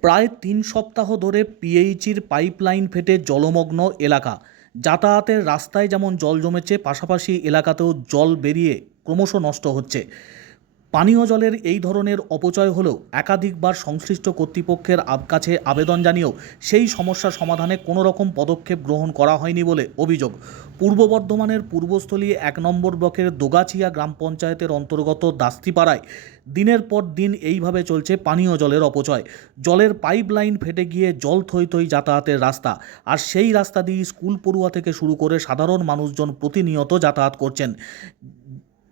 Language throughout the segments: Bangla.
প্রায় তিন সপ্তাহ ধরে পিএইচির পাইপলাইন ফেটে জলমগ্ন এলাকা। যাতায়াতের রাস্তায় যেমন জল জমেছে, পাশাপাশি এলাকাতেও জল বেরিয়ে ক্রমশ নষ্ট হচ্ছে। পানীয় জলের এই ধরনের অপচয় হলেও একাধিকবার সংশ্লিষ্ট কর্তৃপক্ষের কাছে আবেদন জানিয়েও সেই সমস্যা সমাধানে কোনো রকম পদক্ষেপ গ্রহণ করা হয়নি বলে অভিযোগ। পূর্ব বর্ধমানের পূর্বস্থলী এক নম্বর ব্লকের দোগাছিয়া গ্রাম পঞ্চায়েতের অন্তর্গত দাস্তিপাড়ায় দিনের পর দিন এইভাবে চলছে পানীয় জলের অপচয়। জলের পাইপ লাইন ফেটে গিয়ে জল থই থই যাতায়াতের রাস্তা। আর সেই রাস্তা দিয়ে স্কুল পড়ুয়া থেকে শুরু করে সাধারণ মানুষজন প্রতিনিয়ত যাতায়াত করছেন।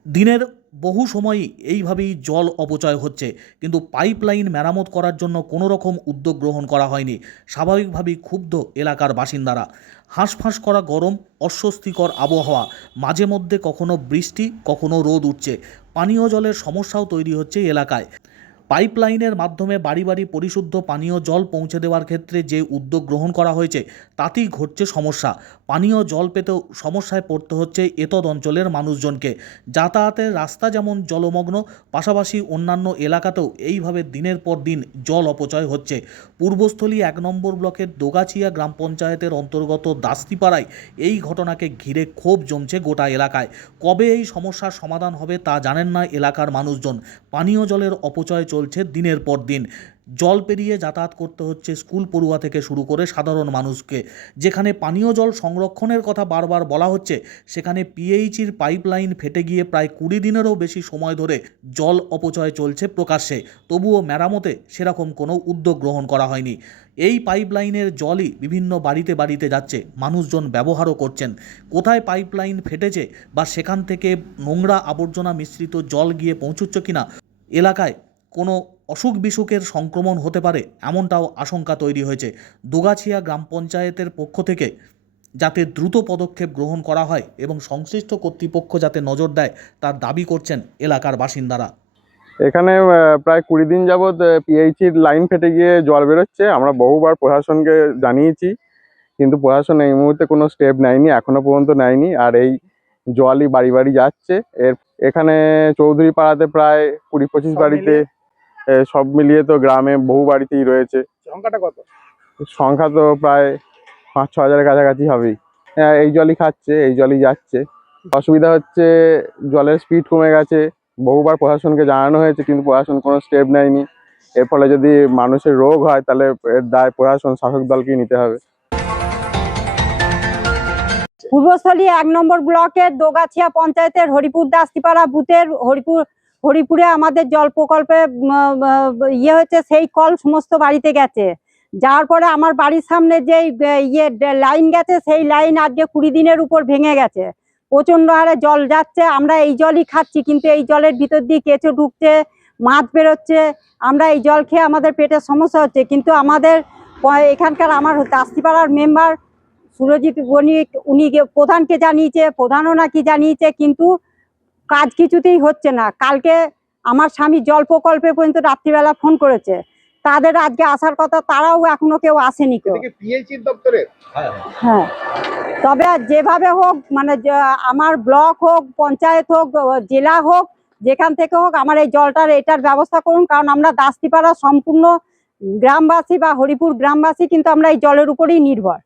দিনের বহু সময় এইভাবেই জল অপচয় হচ্ছে। কিন্তু পাইপলাইন মেরামত করার জন্য কোনো রকম উদ্যোগ গ্রহণ করা হয়নি। স্বাভাবিকভাবেই ক্ষুব্ধ এলাকার বাসিন্দারা। হাঁসফাঁস করা গরম, অস্বস্তিকর আবহাওয়া। মাঝে মধ্যে কখনো বৃষ্টি, কখনো রোদ উঠছে। পানীয় জলের সমস্যাও তৈরি হচ্ছে এলাকায়। পাইপলাইনের মাধ্যমে বাড়ি বাড়ি পরিশুদ্ধ পানীয় জল পৌঁছে দেওয়ার ক্ষেত্রে যে উদ্যোগ গ্রহণ করা হয়েছে, তাতেই ঘটছে সমস্যা। পানীয় জল পেতেও সমস্যায় পড়তে হচ্ছে এতদ অঞ্চলের মানুষজনকে। যাতায়াতের রাস্তা যেমন জলমগ্ন, পাশাপাশি অন্যান্য এলাকাতেও এইভাবে দিনের পর দিন জল অপচয় হচ্ছে। পূর্বস্থলী এক নম্বর ব্লকের দোগাছিয়া গ্রাম পঞ্চায়েতের অন্তর্গত দাস্তিপাড়ায় এই ঘটনাকে ঘিরে ক্ষোভ জমছে গোটা এলাকায়। কবে এই সমস্যার সমাধান হবে তা জানেন না এলাকার মানুষজন। পানীয় জলের অপচয় চলছে দিনের পর দিন। জল পেরিয়ে যাতায়াত করতে হচ্ছে স্কুল পড়ুয়া থেকে শুরু করে সাধারণ মানুষকে। যেখানে পানীয় জল সংরক্ষণের কথা বারবার বলা হচ্ছে, সেখানে পিএইচির পাইপলাইন ফেটে গিয়ে প্রায় কুড়ি দিনেরও বেশি সময় ধরে জল অপচয় চলছে প্রকাশ্যে। তবুও মেরামতে সেরকম কোনো উদ্যোগ গ্রহণ করা হয়নি। এই পাইপলাইনের জলই বিভিন্ন বাড়িতে বাড়িতে যাচ্ছে, মানুষজন ব্যবহারও করছেন। কোথায় পাইপলাইন ফেটেছে বা সেখান থেকে নোংরা আবর্জনা মিশ্রিত জল গিয়ে পৌঁছচ্ছে কিনা, এলাকায় কোনো অসুখ বিসুখের সংক্রমণ হতে পারে এমনটাও আশঙ্কা তৈরি হয়েছে। দোগাছিয়া গ্রাম পঞ্চায়েতের পক্ষ থেকে যাতে দ্রুত পদক্ষেপ গ্রহণ করা হয় এবং সংশ্লিষ্ট কর্তৃপক্ষ যাতে নজর দেয় তার দাবি করছেন এলাকার বাসিন্দারা। এখানে প্রায় কুড়ি দিন যাবৎ পিএইচির লাইন ফেটে গিয়ে জল বেরোচ্ছে। আমরা বহুবার প্রশাসনকে জানিয়েছি কিন্তু প্রশাসন এই মুহূর্তে কোনো স্টেপ নেয়নি এখনও পর্যন্ত নেয়নি। আর এই জলই বাড়ি বাড়ি যাচ্ছে। এর এখানে চৌধুরী পাড়াতে প্রায় কুড়ি পঁচিশ বাড়িতে সব মিলিয়ে তো গ্রামে বহু বাড়িতেই রয়েছে। সংখ্যাটা কত? সংখ্যা তো প্রায় পাঁচ ছ হাজারের কাছাকাছি হবেই। হ্যাঁ এই জলই খাচ্ছে এই জলই যাচ্ছে। অসুবিধা হচ্ছে জলের স্পিড কমে গেছে। বহুবার প্রশাসনকে জানানো হয়েছে কিন্তু প্রশাসন কোনো স্টেপ নেয়নি। এর ফলে যদি মানুষের রোগ হয় তাহলে এর দায় প্রশাসন শাসক দলকেই নিতে হবে। পূর্বস্থলী এক নম্বর ব্লকের দোগাছিয়া পঞ্চায়েতের হরিপুর দাস্তিপাড়া বুথের হরিপুর হরিপুরে আমাদের জল প্রকল্পে ইয়ে হচ্ছে সেই কল সমস্ত বাড়িতে গেছে। যাওয়ার পরে আমার বাড়ির সামনে আহ, ইয়ে লাইন গেছে সেই লাইন আজকে কুড়ি দিনের উপর ভেঙে গেছে। প্রচণ্ড হারে জল যাচ্ছে আমরা এই জলই খাচ্ছি কিন্তু এই জলের ভিতর দিয়ে কেঁচো ঢুকছে মাছ বেরোচ্ছে আমরা এই জল খেয়ে আমাদের পেটের সমস্যা হচ্ছে। কিন্তু আমাদের এখানকার আমার দাস্তিপাড়ার মেম্বার সুরজিৎ বণিক উনি প্রধানকে জানিয়েছে প্রধানও নাকি জানিয়েছে কিন্তু কাজ কিছুতেই হচ্ছে না। কালকে আমার স্বামী জল প্রকল্পে পর্যন্ত রাত্রিবেলা ফোন করেছে। তাদের আজকে আসার কথা তারাও এখনও কেউ আসেনি কেউ। দপ্তরে? হ্যাঁ। তবে যেভাবে হোক মানে আমার ব্লক হোক পঞ্চায়েত হোক জেলা হোক যেখান থেকে হোক আমার এই জলটার এটার ব্যবস্থা করুন। কারণ আমরা দাস্তিপাড়া সম্পূর্ণ গ্রামবাসী বা হরিপুর গ্রামবাসী কিন্তু আমরা এই জলের উপরেই নির্ভর।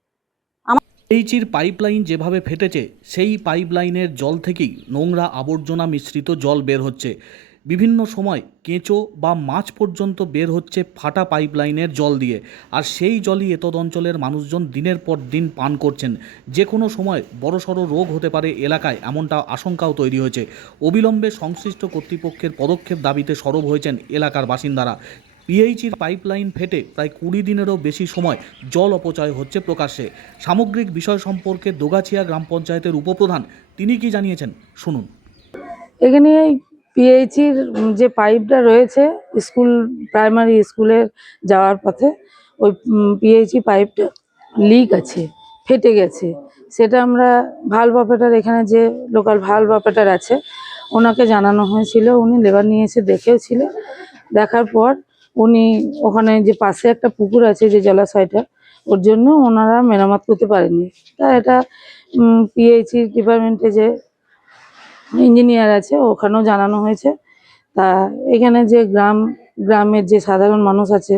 এইচির পাইপলাইন যেভাবে ফেটেছে, সেই পাইপলাইনের জল থেকেই নোংরা আবর্জনা মিশ্রিত জল বের হচ্ছে। বিভিন্ন সময় কেঁচো বা মাছ পর্যন্ত বের হচ্ছে ফাটা পাইপলাইনের জল দিয়ে। আর সেই জলই এতদ অঞ্চলের মানুষজন দিনের পর দিন পান করছেন। যে কোনো সময় বড়সড় রোগ হতে পারে এলাকায়, এমনটা আশঙ্কাও তৈরি হয়েছে। অবিলম্বে সংশ্লিষ্ট কর্তৃপক্ষের পদক্ষেপ দাবিতে সরব হয়েছেন এলাকার বাসিন্দারা। পিএইচির পাইপলাইন ফেটে প্রায় কুড়ি দিনেরও বেশি সময় জল অপচয় হচ্ছে প্রকাশ্যে। সামগ্রিক বিষয় সম্পর্কে দোগাছিয়া গ্রাম পঞ্চায়েতের উপপ্রধান তিনি কি জানিয়েছেন? শুনুন। এখানে পিএইচির যে পাইপটা রয়েছে, স্কুল, প্রাইমারি স্কুলের যাওয়ার পথে, ওই পিএইচি পাইপটা লিক আছে, ফেটে গেছে। সেটা আমরা ভালভ অপারেটার এখানে যে লোকাল ভালভ অপারেটার আছে, ওনাকে জানানো হয়েছিল, উনি লেবার নিয়ে এসে দেখেছিল দেখার পর উনি ওখানে যে পাশে একটা পুকুর আছে যে জলাশয়টা ওর জন্য ওনারা মেরামত করতে পারেনি তা এটা পিএইচি ডিপার্টমেন্টে যে ইঞ্জিনিয়ার আছে ওখানেও জানানো হয়েছে। তা এখানে যে গ্রাম গ্রামের যে সাধারণ মানুষ আছে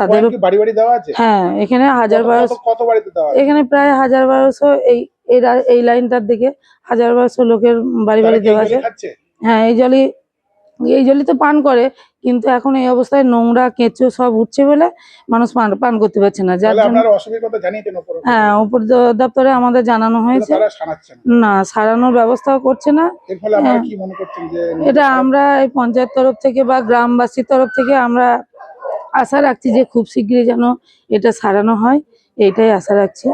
তাদেরও- বাড়ি বাড়ি দেওয়া আছে? হ্যাঁ এখানে হাজার বারোশো কত- বাড়িতে দেওয়া এখানে প্রায় হাজার বারোশো এই এই লাইনটার দিকে হাজার বারোশো লোকের বাড়ি বাড়ি দেওয়া আছে। হ্যাঁ এই জলই এই জলই তো পান করে কিন্তু এখন এই অবস্থায় নোংরা কেঁচো সব উঠছে বলে মানুষ পান পান করতে পারছে না। যার জন্য হ্যাঁ উপর দপ্তরে আমাদের জানানো হয়েছে। না। সারানোর ব্যবস্থাও করছে না। হ্যাঁ। এটা আমরা এই পঞ্চায়েত তরফ থেকে বা গ্রামবাসীর তরফ থেকে আমরা আশা রাখছি যে খুব শীঘ্রই যেন এটা সারানো হয়। এটাই আশা রাখছি।